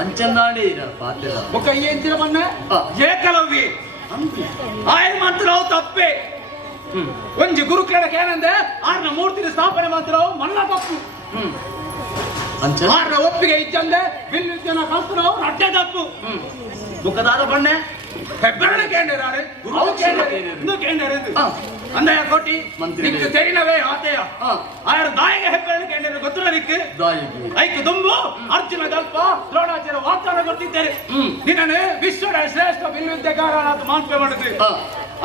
ಅಂಚಂದಾಡಿ ಪಾತ್ರ ఒక ఏంటిన మన్న ఏకలవ్వి ఆయన మంత్రావు తప్పే ಒಂಜಿ ಗುರುಕುಲಕ್ಕೆ ಏನಂದೆ ಆರ್ನ ಮೂರ್ತಿನ ಸ್ಥಾಪನೆ ಮಾಡ್ತಿರೋ ಮಲ್ಲ ತಪ್ಪು ಆರ್ನ ಒಪ್ಪಿಗೆ ಇಚ್ಚಂದೆ ಬಿಲ್ ವಿದ್ಯನ ಕಲ್ತರೋ ರಟ್ಟೆ ತಪ್ಪು ಮುಖದಾದ ಬಣ್ಣೆ ಹೆಬ್ಬೆರಳೆ ಕೇಂದ್ರಾರೆ ಅವು ಕೇಂದ್ರ ಇನ್ನು ಕೇಂದ್ರ ಅಂದಯ ಕೋಟಿ ನಿಕ್ಕು ತೆರಿನವೇ ಆತೆಯ ಆಯರ ದಾಯಿಗೆ ಹೆಬ್ಬೆರಳೆ ಕೇಂದ್ರ ಗೊತ್ತಿಲ್ಲ ನಿಕ್ಕು ಐಕ್ಕು ದುಂಬು ಅರ್ಜುನ ಗಲ್ಪ ದ್ರೋಣಾಚಾರ್ಯ ವಾಗ್ದಾನ ಕೊಟ್ಟಿದ್ದಾರೆ ನಿನ್ನನ್ನು ವಿಶ್ವದ ಶ್ರೇಷ್ಠ ಬಿಲ್ ವಿದ್ಯೆಗಾರ ಮಾನ್ಪೆ ಮಾಡಿದ್ರಿ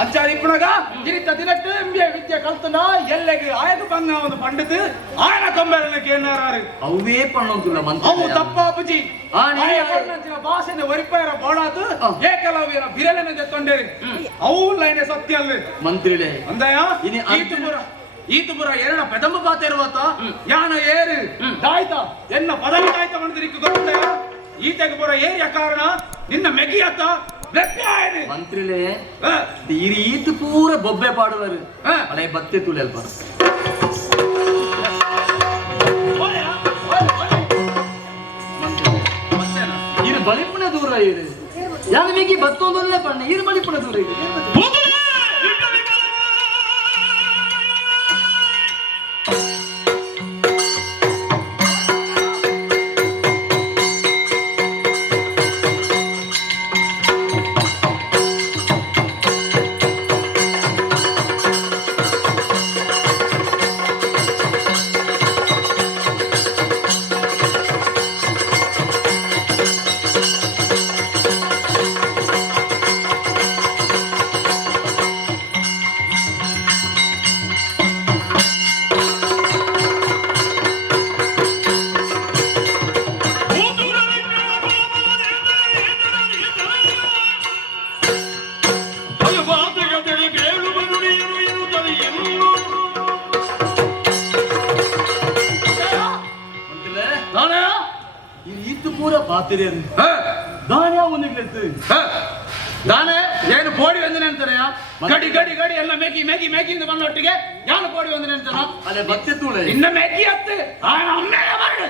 ಅಂಚಾರ ಇಪ್ಪುಣಗ ಇರಿತ ದಿನಟ್ಟು ಎಂಬಿಎ ವಿದ್ಯೆ ಕಲ್ತನ ಎಲ್ಲೆಗೆ ಆಯದು ಬಂಗ ಒಂದು ಪಂಡಿತು ಆಯನ ಕಂಬೆರನಕ್ಕೆ ಏನಾರು ಅವೇ ಪಣ್ಣೊಂದುಲ್ಲ ಮಂತ್ರ ಅವು ತಪ್ಪಾಪುಜಿ ಆಯ ಪಣ್ಣಂಚಿನ ಭಾಷೆನ ಒರಿಪಯರ ಬೋಳಾತು ಏಕಲವ್ಯನ ಬಿರಲೆನ ಜೊತ್ತೊಂಡೇರಿ ಅವು ಲೈನೆ ಸತ್ಯ ಅಲ್ಲ ಮಂತ್ರಿಲೆ ಅಂದಯ ಈತುಪುರ ಎರಡ ಪೆದಂಬ ಪಾತ ಇರುವತ್ತ ಯಾನ ಏರು ದಾಯ್ತ ಎನ್ನ ಪದವಿ ದಾಯ್ತ ಮಾಡಿದ್ರಿಕ್ಕು ಗೊತ್ತಯ ಈತೆಗೆ ಪುರ ಏರಿಯ ಕಾರಣ ನಿನ್ನ ಮೆಗಿಯತ್ತ ಮಂತ್ರಿಲೆ ಈ ರೀತಿ ಪೂರ ಬೊಬ್ಬೆ ಪಾಡುವರು ಅಲೆ ಬತ್ತೆ ತುಳಿ ಅಲ್ಪ ಇದು ಬಲಿಪುಣ ದೂರ ಇದೆ ಯಾರು ಮೇಗಿ ಬತ್ತೊಂದೊಳ್ಳೆ ಪಣ್ಣ ಇದು ಬಲಿಪುಣ ದೂರ ಇದೆ ದಾನೆ ಏನು ಬೋಡಿ ವಂದನೆ ಅಂತಾನೆ ಗಡಿ ಗಡಿ ಗಡಿ ಎಲ್ಲ ಮೇಗಿ ಮೇಗಿ ಮೇಗಿಂದ ಬಂದೊಟ್ಟಿಗೆ ಯಾನು ಬೋಡಿ ವಂದನೆ ಅಂತಾನ ಅಲ್ಲೇ ಬತ್ತೆ ತೂಳೆ ಇನ್ನ ಮೇಗಿ ಹತ್ತು ಅಮ್ಮೆಗೆ ಬರಡು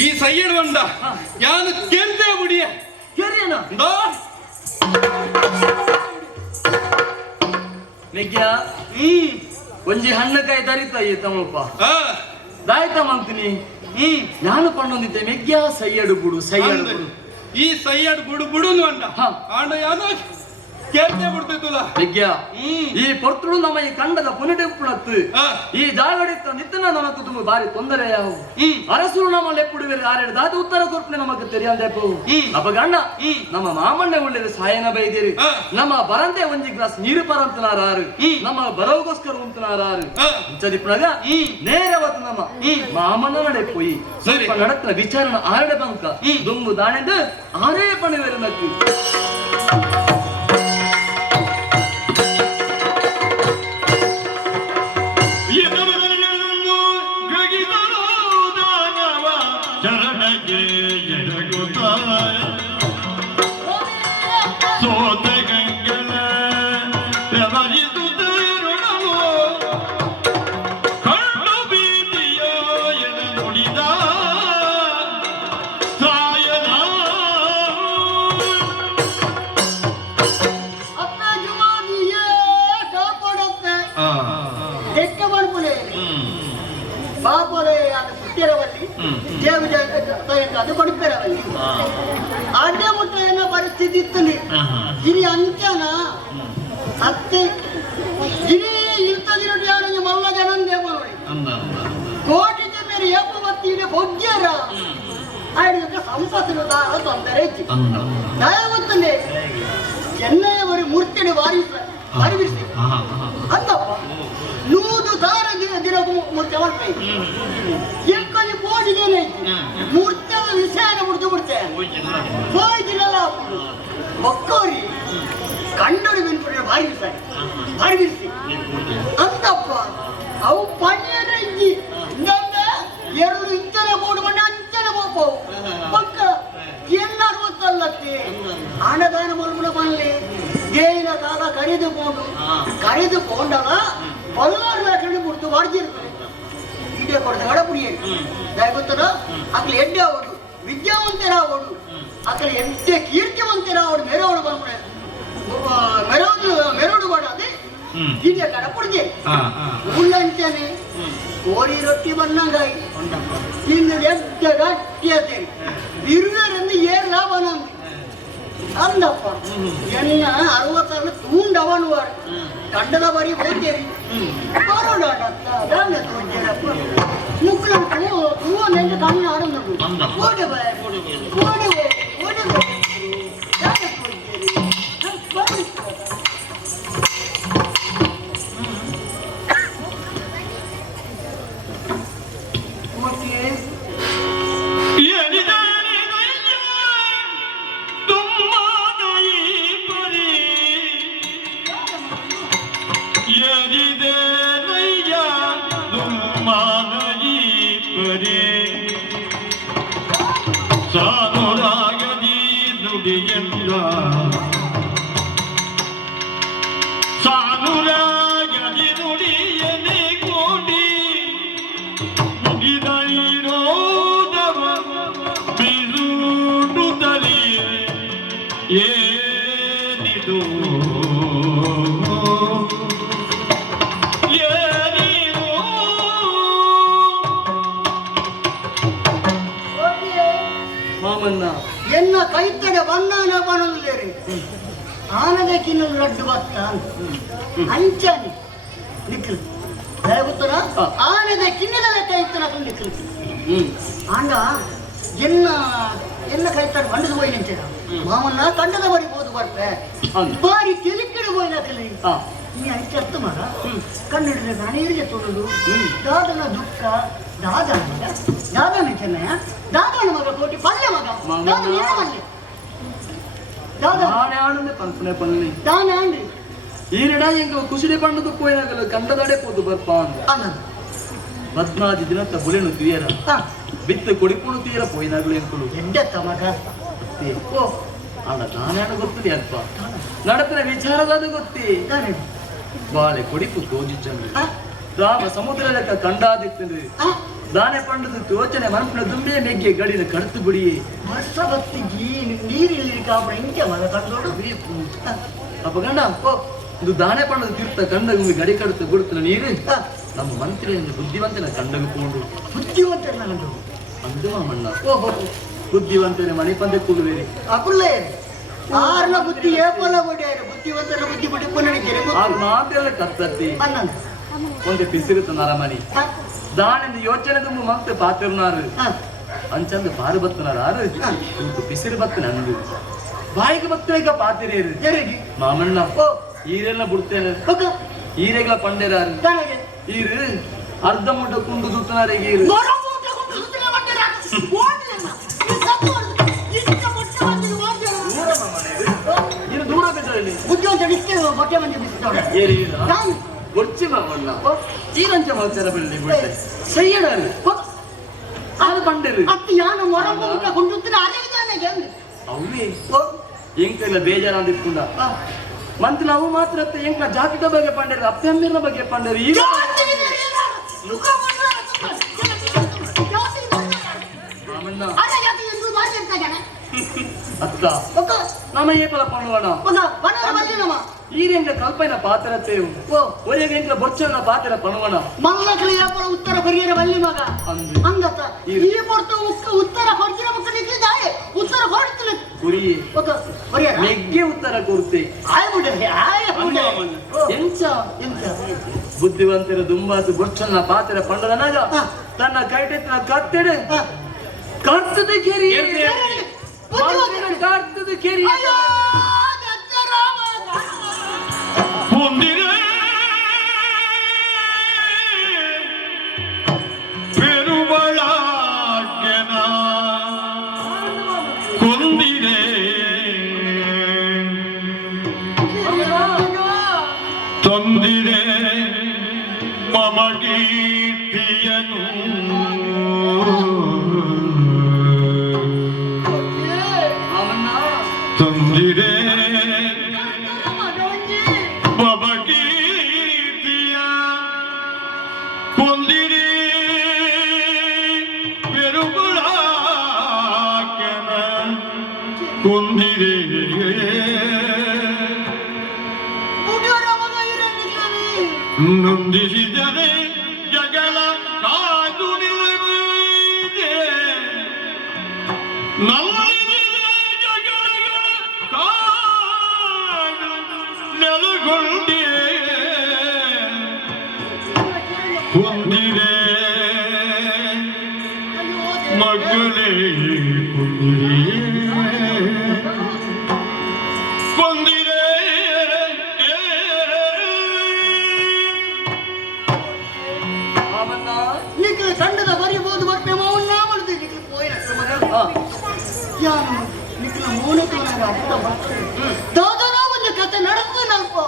ಈ ಸೈಯಡ್ ಬಂದ ಯಾನು ಕೆಂತೆ ಬುಡಿಯ ಕೇರಿಯನ ಮೆಗ್ಯ ಒಂಜಿ ಹಣ್ಣಕಾಯಿ ತರಿತಾಯಿ ತಮ್ಮಪ್ಪ ದಾಯ್ತ ಮಂತೀನಿ ನಾನು ಕೊಂಡೊಂದಿದ್ದೆ ಮೆಗ್ಯ ಸೈಯಡು ಬುಡು ಸೈಯಡು ಬುಡು ಈ ಸೈಯಡ್ ಬುಡು ಬುಡು ಅಂಡ ಆಂಡ ಯಾನು ಕೇಳ್ತೆ ಬಿಡ್ತಿತ್ತಲ್ಲ ಮೆಗ್ಯ ಈ ಪೊರ್ತುಡು ನಮ್ಮ ಈ ಕಂಡದ ಪುನಡೆಪ್ಪುಣತ್ತು ಈ ಜಾಗಡಿತ್ತ ನಿತ್ತನ ನಮಕ್ ತುಂಬ ಬಾರಿ ತೊಂದರೆ ಯಾವು ಅರಸರು ನಮ್ಮ ಲೆಪ್ಪುಡುವೆರು ಆರೇಳು ದಾದ ಉತ್ತರ ಕೊರ್ಪನೆ ನಮಕ್ ತೆರಿಯಂದೆಪ್ಪು ಅಪ್ಪ ಗಂಡ ನಮ್ಮ ಮಾಮಣ್ಣೆ ಒಳ್ಳೆದು ಸಾಯನ ಬೈದಿರಿ ನಮ್ಮ ಬರಂತೆ ಒಂಜಿ ಗ್ಲಾಸ್ ನೀರು ಪರಂತನಾರು ನಮ್ಮ ಬರೋಗೋಸ್ಕರ ಉಂತನಾರು ಇಂಚದಿಪ್ಪನಾಗ ನೇರವತ್ತು ನಮ್ಮ ಮಾಮಣ್ಣ ನಡೆ ಪೋಯಿ ಸ್ವಲ್ಪ ನಡತ್ರ ವಿಚಾರಣ ಆರಡೆ ಬಂಕ ದುಂಬು ದಾಣೆದು ಆರೇ ಪಣಿವೆರು ನಕ್ಕು ಅದು ಕೊಡುತ್ತೇರವಲ್ಲಿ ಅಡ್ಡ ಮುಟ್ಟ ಏನೋ ಪರಿಸ್ಥಿತಿ ಇತ್ತು ಇನಿ ಅಂಚನ ಅತ್ತೆ ಇನಿ ಇಂಥದಿರೋದು ಯಾರು ಮಲ್ಲ ಜನಂದೇ ನೋಡಿ ಕೋಟಿ ಮೇಲೆ ಎಪ್ಪ ಬತ್ತೀರಿ ಬೊಗ್ಗ್ಯಾರ ಆಡಿದ ಸಂಪತ್ತಿನ ದಾರ ತೊಂದರೆ ಇತ್ತು ದಯಗೊತ್ತಂದೆ ಚೆನ್ನೈಯವರಿ ಮೂರ್ತಿಯನ್ನು ಬಾರಿಸಿ ಅಂತಪ್ಪ ನೂದು ದಾರ ದಿನ ಮೂರ್ತಿ ಮಾಡ್ಬೇಕು ಎಂಕಲ್ಲಿ ಬೋಡಿಗೇನೆ ಮೂರ್ತಿ ವಿಷಯನ ಮುಡ್ದು ಬಿಡ್ತೇನೆ ಹೋಯ್ತಿರಲ್ಲ ಒಕ್ಕೋರಿ ಕಣ್ಣೊಡಿ ಬಿನ್ಬಿಟ್ರೆ ಭಾರಿ ಬಿಡಿಸಿ ಅಂತಪ್ಪ ಅವು ಪಣ್ಯನ ಇಜ್ಜಿ ಹಿಂಗಂದ್ರೆ 2 ಇಂಚನೆ ಬೋಡು ಮಣ್ಣ ಅಂಚನೆ ಬೋಪವು ಪಕ್ಕ ಎಲ್ಲರೂ ಗೊತ್ತಲ್ಲತ್ತೆ ಹಣದಾನ ಮಲ್ಗುಣ ಬನ್ಲಿ ಏನ ಕಾಲ ಕರೆದುಕೊಂಡಲ್ಲ 16 ಲಕ್ಷ ಮುಡ್ದು ಬಾರ್ಜಿರ್ತಾರೆ ಇದೇ ಕೊಡ್ತಾರೆ ಗಡಪುಡಿಯೇ ಗೊತ್ತದ ಅಕ್ಲಿ ಎಡ್ಡೆ ಅವಡು ವಿದ್ಯಾವಂತರಾವಡು ಅಕ್ಲಿ ಎಡ್ಡೆ ಕೀರ್ತಿವಂತರಾವಡು ಮೆರವಡು ಬಂದ್ಬಿಡ ಮೆರವಡು ಬಾಡ ಅದೇ ಇದೇ ಗಡಪುಡಿಗೆ ಉಳ್ಳಂಚನೆ ಕೋರಿ ರೊಟ್ಟಿ ಬನ್ನಂಗಾಯಿ ಇನ್ನು ಎಡ್ಡ ಗಟ್ಟಿಯತೆ ಬಿರುವರೆಂದು ಏರ್ ಲಾಭ ನಂದು ಅಂದಪ್ಪ ಎನ್ನ 60 ತೂಂಡವನುವಾರು ಕಂಡದ ಬರಿ ಹೋಗ್ತೇರಿ ಬರೋಡಾಟ ಮುಕ್ಕಳು ಹೂವ ನೆಂದು ಕಣ್ಣು ಆಡೋದು ಓಡಿ ಎನ್ನ ಕೈತಡೆ ಬಣ್ಣನ ಬಣ್ಣುವುದೇರಿ ಆನದ ಕಿನ್ನಲು ರಡ್ಡು ಬತ್ತ ಅಂಚನಿ ನಿಕ್ಕಲು ಗೊತ್ತನ ಆನದ ಕಿನ್ನದ ಕೈತನ ನಿಕ್ಕಲು ಆಂಡ ಎನ್ನ ಕೈತಡೆ ಬಂಡದು ಹೋಯ್ ನಿಂತಿರ ಮಾಮನ್ನ ಕಂಡದ ಬರಿ ಹೋದು ಬರ್ತೆ ಬಾರಿ ತಿಳಿಕಡೆ ಹೋಯ್ನ ಕಲಿ ನೀ ಅಂಚೆ ಅರ್ಥ ಮಾಡ ಕನ್ನಡದ ನಾನೇರಿಗೆ ತೊಡಲು ದಾದನ ದುಃಖ ದಾದನ ಚೆನ್ನಯ್ಯ ದಾದನ ಮಗ ಕೋಟಿ ಪಲ್ಲೆ ಮಗ ಈರಡ ಎಂಗ ಕುಸಿಡಿ ಪಣ್ಣದು ಪೋಯಿನಾಗಲ್ಲ ಕಂಡದಡೆ ಪೋದು ಬರ್ಪ ಅಂದ 14 ದಿನ ಬುಲೆನು ತೀಯರ ಬಿತ್ತು ಕೊಡಿಪುಣು ತೀಯರ ಪೋಯಿನಾಗಲು ಎಂಕುಲು ಎಡ್ಡೆತ್ತ ಮಗ ಅಲ್ಲ ನಾನೇನ ಗೊತ್ತದೆ ಅಲ್ಪ ನಡತರ ವಿಚಾರದಾದ ಗೊತ್ತಿ ಬಾಳೆ ಕೊಡಿಪು ತೋಜಿಚ್ಚಂದ್ರೆ ರಾಮ ಸಮುದ್ರ ಲೆಕ್ಕ ಕಂಡಾದಿತ್ತಂದ್ರೆ ದಾನೆ ಪಂಡದ ಯೋಚನೆ ಮನಸ್ಸಿನ ದುಂಬೆ ಮೇಗ್ಗೆ ಗಳಿನ ಕಡ್ತು ಬಿಡಿ ವರ್ಷ ಬತ್ತಿಗೆ ನೀರಿಲ್ಲಿ ಕಾಪಡ ಇಂಕೆ ಮರ ಕಂಡೋಡು ಅಪ್ಪ ಗಂಡ ಇದು ದಾನೆ ಪಂಡದ ತೀರ್ಥ ಕಂಡಗ ಗಡಿ ಕಡ್ತು ಬಿಡ್ತಾನ ನೀರು ನಮ್ಮ ಮಂತ್ರಿಯನ್ನು ಬುದ್ಧಿವಂತನ ಕಂಡಗ ಕೊಂಡು ಬುದ್ಧಿವಂತನ ಕಂಡು ಅಂದು ಮಾಮಣ್ಣ ಬುದ್ಧಿವಂತನೇ ಮನೆ ಪಂದೆ ಕೂಡುವೇರಿ ಅಪ್ಪುಲ್ಲೇ ಆರ್ನ ಬುದ್ಧಿ ಏಪಲ ಬಡಿಯಾರ ಬುದ್ಧಿವಂತನ ಬುದ್ಧಿ ಬಿಟ್ಟು ನಡಿತಾರೆ ಆ ಮಾತೆಲ್ಲ ಕತ್ತತ್ತಿ ಒಂದೇ ಪಿಸಿರುತ್ತ ನರಮನಿ ದಾನೆಂದು ಯೋಚನೆ ತುಂಬ ಮತ್ತೆ ಪಾತಿರ್ನಾರು ಅಂಚಂದು ಪಾರು ಬತ್ತನಾರು ಪಿಸಿರು ಬತ್ತನ ಅಂದು ಬಾಯಿಗೆ ಬತ್ತ ಈಗ ಪಾತಿರೇರು ಮಾಮಣ್ಣ ಈರೆಲ್ಲ ಬಿಡ್ತೇನೆ ಈರೆಗಳ ಪಂಡೆರಾರು ಈರು ಅರ್ಧ ಮುಟ್ಟ ಕುಂಡು ದುತ್ತನಾರಿಗೆ ಈರು ಇದು ದೂರ ಬಿದ್ದಲ್ಲಿ ಬುದ್ಧಿವಂತ ಏರಿ ಗೊಚ್ಚಿ ಮಾಮಣ್ಣ ಈರಂಚ ಮತ್ಸರ ಬೆಳ್ಳಿ ಬಿಟ್ಟೆ ಸೈಯಡಾರು ಅದು ಪಂಡೆರು ಅತ್ತಿ ಯಾನು ಮೊರಬ ಕೊಂಡುತ್ತರ ಅದೇ ಅವೇ ಎಂಕೆಲ್ಲ ಬೇಜಾರಾದಿಟ್ಕೊಂಡ ಮಂತ್ ನಾವು ಮಾತ್ರ ಎಂಕ ಜಾತಿದ ಬಗ್ಗೆ ಪಂಡರು ಅಪ್ಪೆಮ್ಮಿನ ಬಗ್ಗೆ ಪಂಡರು ಈಗ ಮಾಮಣ್ಣ ಅತ್ತ ನಮ್ಮ ಏಕಲ ಪಣುವಣ ಈರೆಂಗ ಕಲ್ಪನ ಪಾತ್ರತೆಯು ಒರೆಗೆ ಎಂಕ ಬೊಚ್ಚನ ಪಾತ್ರ ಪಣುವಣ ಮಲ್ಲಕಲ ಯಾಪಲ ಉತ್ತರ ಪರಿಯರ ಬಲ್ಲಿ ಮಗ ಅಂಗತ ಈ ಪೊರ್ತು ಉತ್ತರ ಕೊಡ್ತಿರ ಮಕ್ಕ ನಿಕ್ಕಿದಾಯೆ ಉತ್ತರ ಕೊಡ್ತಿಲ್ಲ ಗುರಿ ಒಕ ಪರಿಯರ ಮೆಗ್ಗೆ ಉತ್ತರ ಕೊಡ್ತೆ ಆಯ ಬಿಡ್ರಿ ಎಂಚ ಬುದ್ಧಿವಂತರ ದುಂಬಾಸು ಬೊಚ್ಚನ ಪಾತ್ರ ಪಂಡದನಾಗ ತನ್ನ ಕೈಟೆತ್ತಿನ ಕತ್ತೆಡೆ ಕರ್ತದ ಕೆರಿ ಕರ್ತದ ಕೆರಿ ತೊಂದಿರೆ ಮಮ ಕೀರ್ತಿಯನು ತೊಂದಿರೆ ಮಮ ಕೀರ್ತಿಯ ಕೊಂದಿರೆ ಪೆರುಗುಳಾಕನ ಕೊಂದಿರೆ ನೊಂದಿಸಿದರೆ ಜಗಳ ಕಾದು ನಿಲ್ಲದೆ ಜಗಳ ಕಾದು ನೆಲಗೊಂಡೆ ಹೊಂದಿರೆ ಮಗಳೇ ಕೊಂದಿರೆ ಸಣ್ಣದ ಬರಿಬಹುದು ಬರ್ಪೆ ಮೌನ ಮಾಡುದು ಯಾನು ನಿಖಿಲ ಮೌನತನ ಅರ್ಥ ಬರ್ತದೆ ದಾದನ ಒಂದು ಕತೆ ನಡೆದು ನಲ್ಪ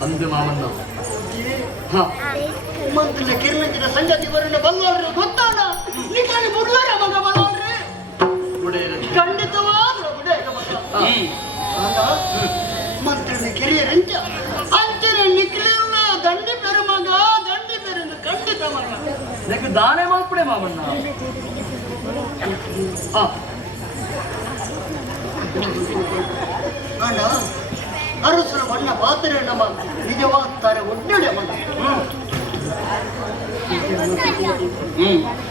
ಅಂದು ಮಾಮಣ್ಣ ಮಂತ್ರಿಯ ಕಿರಣಕ್ಕಿನ ಸಂಗತಿ ಬರೋಣ ಬಲ್ಲೋಡ್ರಿ ಗೊತ್ತಾನ ನಿಖಾಲಿ ಬಿಡುವರ ಮಗ ಬಲ್ಲೋಡ್ರಿ ಖಂಡಿತವಾದ್ರು ಬಿಡೇಗ ಮಂತ್ರಿನ ಕಿರಿಯರಂಚ ಅಂಚನೆ ನಿಖಿಲಿನ ದಂಡಿ ಬೆರು ಮಗ ದಂಡಿ ಬೆರೆಂದು ಖಂಡಿತ ಮಗ ಇದಕ್ಕೆ ದಾನೆ ಮಾಡ್ಬಿಡೆ ಮಾಮಣ್ಣ ಅಣ್ಣ ಅರಸರು ಬಣ್ಣ ಪಾತ್ರೆ ನಮ್ಮ ನಿಜವಾಗ್ತಾರೆ ಒಡ್ಡೆ ಮಗ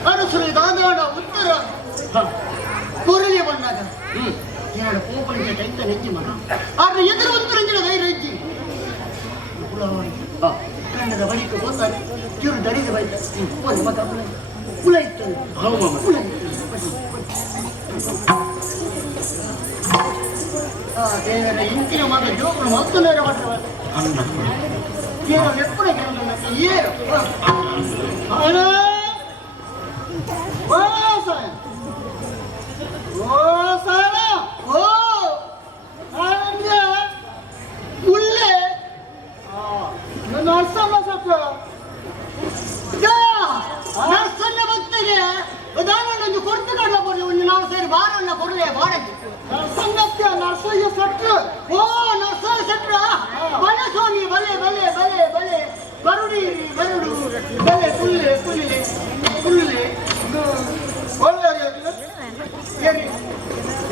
ಅರಸರು ದಾದಾಡ ಉತ್ತರ ಕೊರಲೆ ಬಣ್ಣಾಗ ಎರಡು ಕೋಪಲಿಗೆ ಕೈತ ನೆಜ್ಜಿ ಮಗ ಆದ್ರೆ ಎದುರು ಉತ್ತರಂಜಿನ ಧೈರ್ಯ ಹೆಜ್ಜಿ ಕಣ್ಣದ ಬಳಿಕ ಹೋಗ್ತಾರೆ ಕಿರು ದರಿದ ಬೈತ ಒಂದು ಮಗ ಕುಲ ಇತ್ತು ಕುಲ ದೇವರ ಇಂತಿನ ಮಗ ಜೋಪನ ಮತ್ತು ನೇರ ಮಾಡ್ತಾರೆ ಏನು ಎಪ್ಪಡ ಏನು ಉಳ್ಳೆ ನರ್ಸನ್ನ ಸ್ವಲ್ಪ ನರ್ಸನ್ನ ಭಕ್ತಗೆ ಉದಾಹರಣೆ ಒಂದು ಕೊಡ್ತು ಕಡ್ಲ ಕೊಡಲಿ ಒಂದು ನಾವು ಸೇರಿ ಬಾರನ್ನ ಕೊಡಲೇ ಬಾಡಕ್ಕೆ ನರ್ಸಂಗತ್ಯ ನರ್ಸಯ್ಯ ಸಟ್ಟ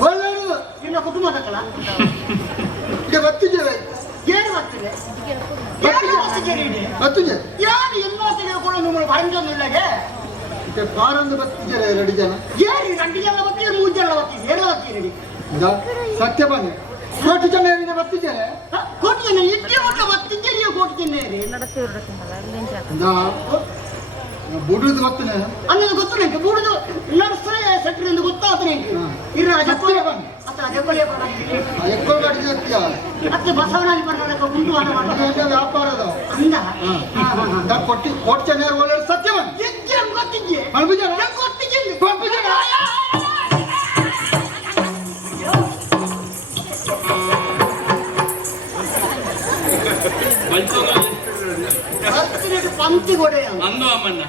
ಒಳ್ಳೆಯದು ನಿನ್ನ ಕುಟುಂಬದ ಕಲ ಬರ್ತಿದ್ದೇವೆ ಏನು ಬರ್ತಿದೆ ಯಾರು ಎಲ್ಲ ಕೂಡ ನಿಮ್ಮನ್ನು ಬಂದೊಂದಿಲ್ಲಗೆ ಕಾರೊಂದು ಬರ್ತಿದ್ದಾರೆ 2 ಜನ ಏನು 2 ಜನ ಬರ್ತಿದ್ರೆ 3 ಜನ ಬರ್ತಿದ್ದೆ ಎಲ್ಲ ಬರ್ತೀರಿ ಸತ್ಯ ಬನ್ನಿ ಕೋಟಿ ಜನ ಬರ್ತಿದ್ದಾರೆ ಕೋಟಿ ಜನ ಇಷ್ಟೇ ಒಟ್ಟ ಬರ್ತಿದ್ದೆ ನೀವು ಕೋಟಿ ಜನ ಬುಡುದು ಗೊತ್ತನೆ ಅನ್ನೋದು ಗೊತ್ತು ನನಗೆ ಬುಡುದು ನರ್ಸರಿ ಸೆಕ್ಟರ್ ಎಂದು ಗೊತ್ತಾಗ್ತದೆ ನನಗೆ ಇರ ಅಜಕ್ಕೋಲೆ ಬನ್ನಿ ಅತ್ತ ಅಜಕ್ಕೋಲೆ ಬನ್ನಿ ಎಕ್ಕೋಲ್ ಗಾಡಿ ಜಾಸ್ತಿ ಅತ್ತೆ ಬಸವನಾಗಿ ಬರಲಕ್ಕ ಉಂಟು ಅನ್ನ ಮಾಡ್ತಾರೆ ವ್ಯಾಪಾರದ ಅಂದ ನಾನು ಕೊಟ್ಟಿ ಕೋಟಿ ಜನ ಒಳ್ಳೆ ಸತ್ಯವನ್ ಎಜ್ಜೆ ಗೊತ್ತಿದ್ದೆ ಅಲ್ಬುಜ ಗೊತ್ತಿದ್ದೆ ಗೊತ್ತಿದ್ದೆ ಪಂಕ್ತಿ ಕೊಡೆ ಅಂದು ಅಮ್ಮನ್ನ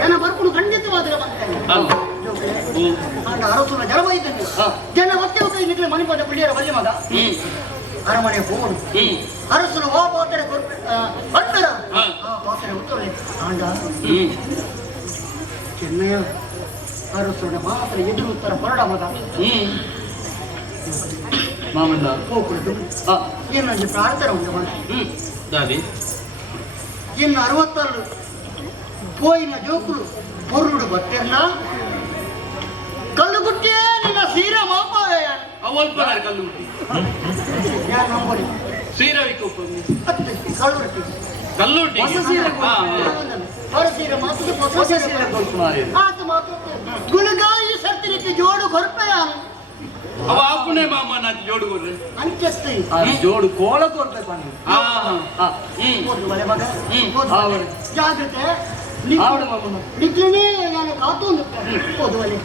ಜನ ಬರ್ಕೊಂಡು ಖಂಡಿತವಾದರೆ ಅರಸುನ ಜನ ಬೈತಂತೆ ಜನ ಮತ್ತೆ ಕೈ ನಿಟ್ಲೆ ಮಣಿಪಾದ ಪಿಳ್ಳಿಯರ ಬಲ್ಲಿ ಮಗ ಅರಮನೆ ಹೋಗುದು ಅರಸನ ಓ ಪಾತ್ರೆ ಬಂದರ ಆ ಪಾತ್ರೆ ಉತ್ತರೆ ಆಂಡ ಚೆನ್ನಯ್ಯ ಅರಸನ ಮಾತ್ರ ಎದುರು ಉತ್ತರ ಹೊರಡ ಮಗ ಮಾಮಣ್ಣ ಹೋಗ್ಬಿಡ್ತು ಏನಂದ್ರೆ ಪ್ರಾರ್ಥನೆ ಉಂಟು ಮಗ ದಾದಿ ಇನ್ನು 66 ಪೋಯಿನ ಜೋಕುಳು ಪೊರುಡು ಬತ್ತಿರ್ನ ಕಲ್ಲುಗುಟ್ಟಿಯೇ ನಿನ್ನ ಸೀರ ಮಾಪಾಯ ಅವಲ್ಪ ಕಲ್ಲುಗುಟ್ಟಿ ಯಾರು ನಂಬೋಡಿ ಸೀರವಿಕ್ಕೆ ಅತ್ತೆ ಕಲ್ಲುಗುಟ್ಟಿ ಕಲ್ಲುಟ್ಟಿ ಹೊಸ ಸೀರೆ ಹೊರ ಸೀರೆ ಮಾತು ಹೊಸ ಸೀರೆ ಆತ ಮಾತು ಗುಣಗಾಯಿ ಸರ್ತಿನಿಕ್ಕೆ ಜೋಡು ಕೊರಪೆಯಾನು ಅವ ಆಪುಣೆ ಮಾಮ ನಾತಿ ಜೋಡು ಕೊಡ್ರೆ ಅಂಚಸ್ತಿ ಜೋಡು ಕೋಲ ಕೊಡ್ತೆ ಪಾನಿ ಒಲೆ ಮಗ ಜಾಗ್ರತೆ ನಿದ್ರೆನೇ ನಾನು ಕಾತು ಓದುವಲೆ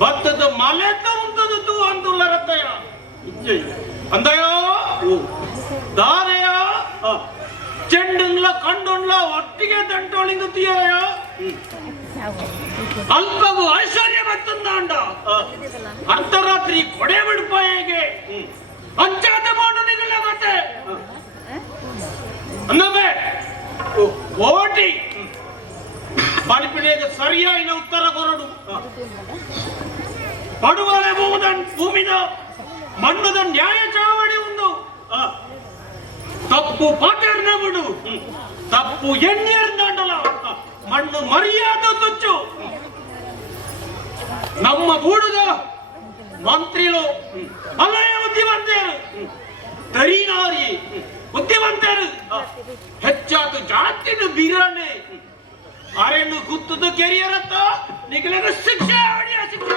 ಭತ್ತದ ಮಲೆತ ಉಂಟದು ಅಂದುಲ್ಲ ರತ್ತಯ ಅಂದಯ ದಾರೆಯ ಚೆಂಡುಂಗ್ಲ ಕಂಡುಂಗ್ಲ ಒಟ್ಟಿಗೆ ದಂಟೋಳಿಂದು ತೀಯ ಅಲ್ಪಗು ಐಶ್ವರ್ಯ ಬತ್ತಂದಾಂಡ ಅರ್ಧರಾತ್ರಿ ಕೊಡೆ ಬಿಡುಪಾಯಿಗೆ ಅಂಚಾದ ಮಾಡೋದಿಲ್ಲ ಮತ್ತೆ ಅನ್ನವೇ ಓಟಿ ಬಲಿಪಿಡೆಗೆ ಸರಿಯಾದ ಉತ್ತರ ಕೊರಡು ಪಡುವಲೆ ಭೂಮಿದ ಮಣ್ಣದ ನ್ಯಾಯ ಚಾವಡಿ ಉಂಡು ತಪ್ಪು ಪಾತೆರ್ನ ಬಿಡು ತಪ್ಪು ಎಣ್ಣೆರ್ದಾಂಡಲ ಮಣ್ಣು ಮರ್ಯಾದ ತುಚ್ಚು ನಮ್ಮ ಬೂಡುದ ಮಂತ್ರಿಲು ಅಲಯ ಬುದ್ಧಿವಂತರು ತರೀನಾರಿ ಬುದ್ಧಿವಂತರು ಹೆಚ್ಚಾದ ಜಾತಿನ ಬೀರಣ್ಣೆ ಅರೆನ್ನು ಕುತ್ತದ ಕೆರಿಯರತ್ತ ನಿಗಲಿಗೆ ಶಿಕ್ಷೆ ಹೊಡೆಯ ಶಿಕ್ಷೆ